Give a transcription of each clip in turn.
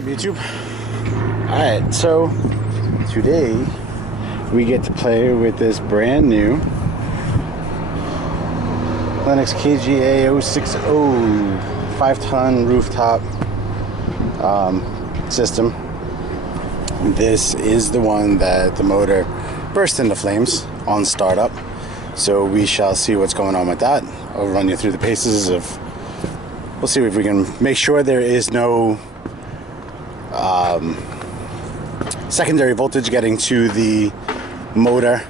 up, YouTube? Alright, so today we get to play with this brand new Lennox KGA 060 5-ton rooftop system. This is the one that the motor burst into flames on startup. So we shall see what's going on with that. I'll run you through the paces of. We'll see if we can make sure there is no secondary voltage getting to the motor,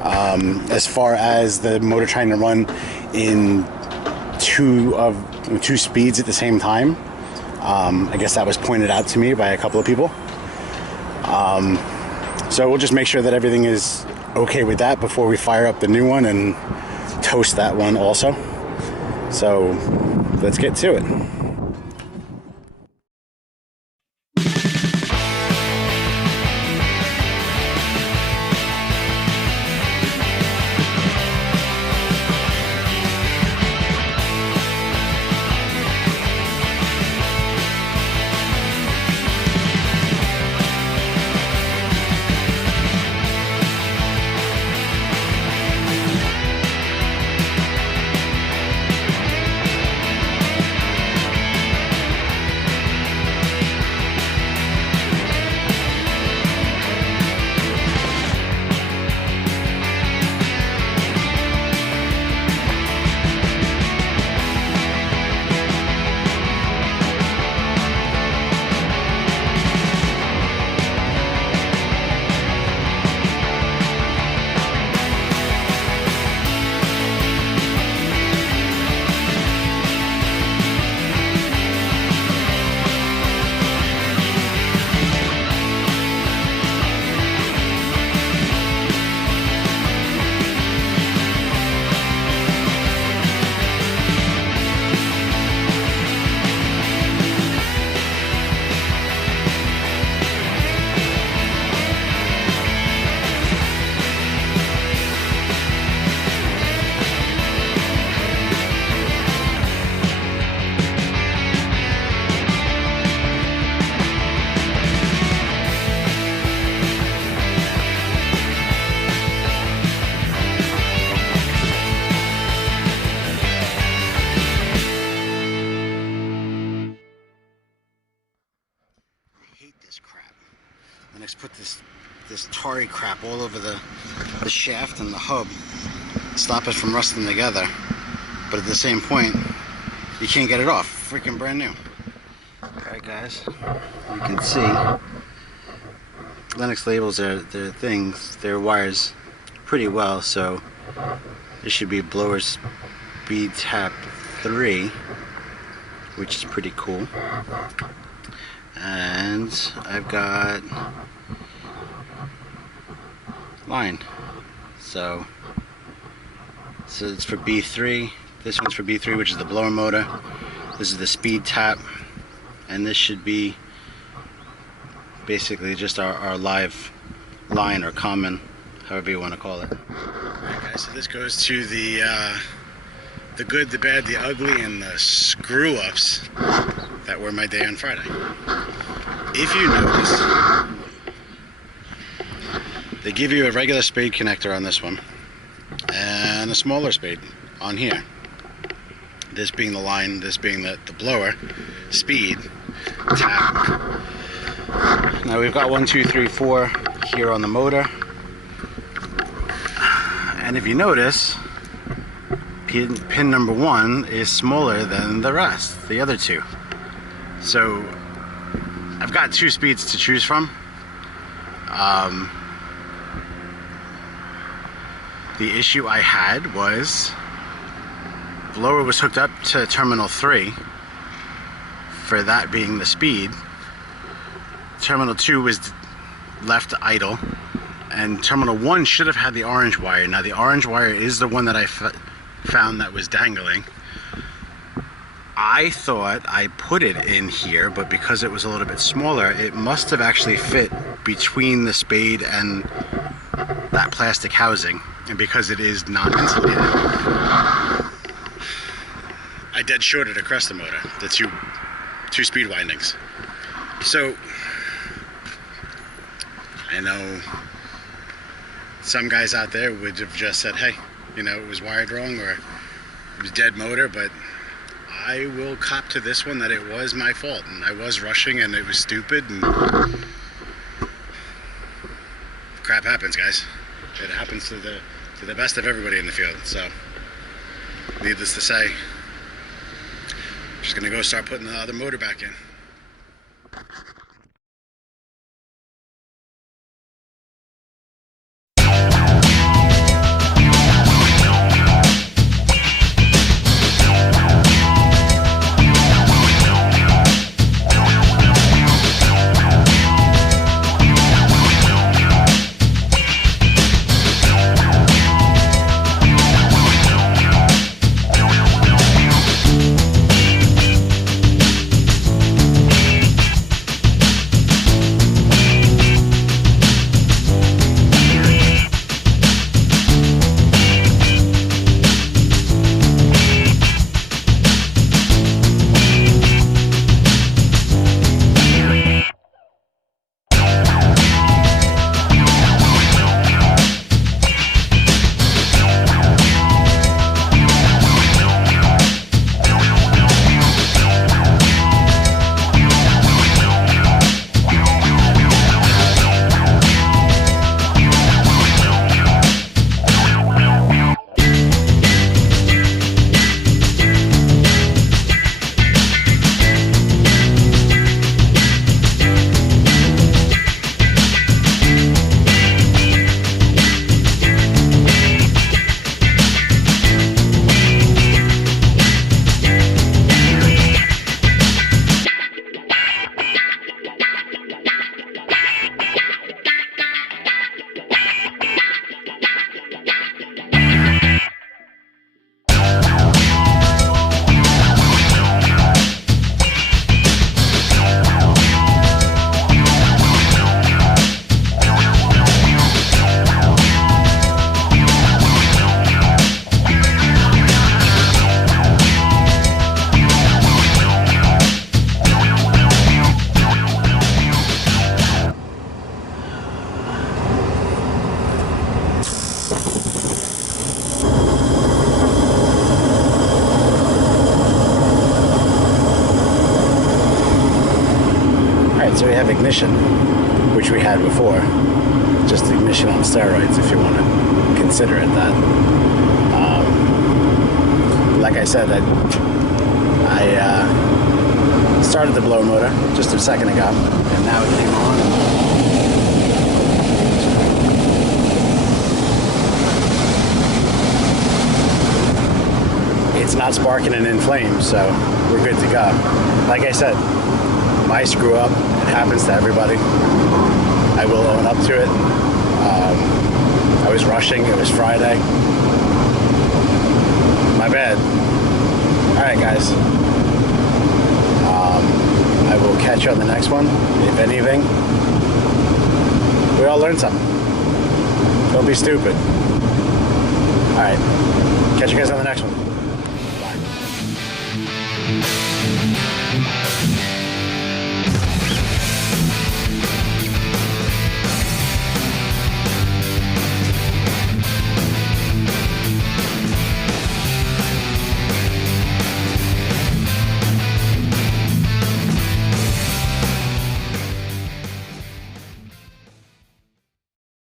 as far as the motor trying to run in two speeds at the same time. I guess that was pointed out to me by a couple of people. So we'll just make sure that everything is okay with that before we fire up the new one and toast that one also. So let's get to it. Lennox put this tarry crap all over the shaft and the hub, stop it from rusting together. But at the same point, you can't get it off. Freaking brand new. Alright guys, you can see Lennox labels their wires pretty well, so this should be blower speed tap 3, which is pretty cool. And I've got line, so it's for B3. This one's for B3, which is the blower motor. This is the speed tap, and this should be basically just our live line, or common, however you want to call it. Alright guys, so this goes to the good, the bad, the ugly, and the screw ups that were my day on Friday. If you notice, they give you a regular spade connector on this one and a smaller spade on here. This being the line, this being the blower speed tap. Now we've got 1, 2, 3, 4 here on the motor, and if you notice, pin number 1 is smaller than the rest, the other two. So I've got 2 speeds to choose from. The issue I had was blower was hooked up to terminal 3, for that being the speed. Terminal 2 was left idle, and terminal 1 should have had the orange wire. Now the orange wire is the one that I found that was dangling. I thought I put it in here, but because it was a little bit smaller, it must have actually fit between the spade and that plastic housing. And because it is not insulated, I dead shorted across the motor, the two speed windings. So, I know some guys out there would have just said, hey, you know, it was wired wrong or it was dead motor, but I will cop to this one that it was my fault and I was rushing and it was stupid and crap happens, guys. It happens to the best of everybody in the field. So, needless to say, I'm just gonna go start putting the other motor back in. So we have ignition, which we had before, just ignition on steroids if you want to consider it that. Like I said, I started the blower motor just a second ago, and now it came on. It's not sparking and in flames, so we're good to go. Like I said, my screw up, it happens to everybody. I will own up to it. I was rushing, it was Friday. My bad. Alright guys. I will catch you on the next one. If anything, we all learned something. Don't be stupid. Alright, catch you guys on the next one.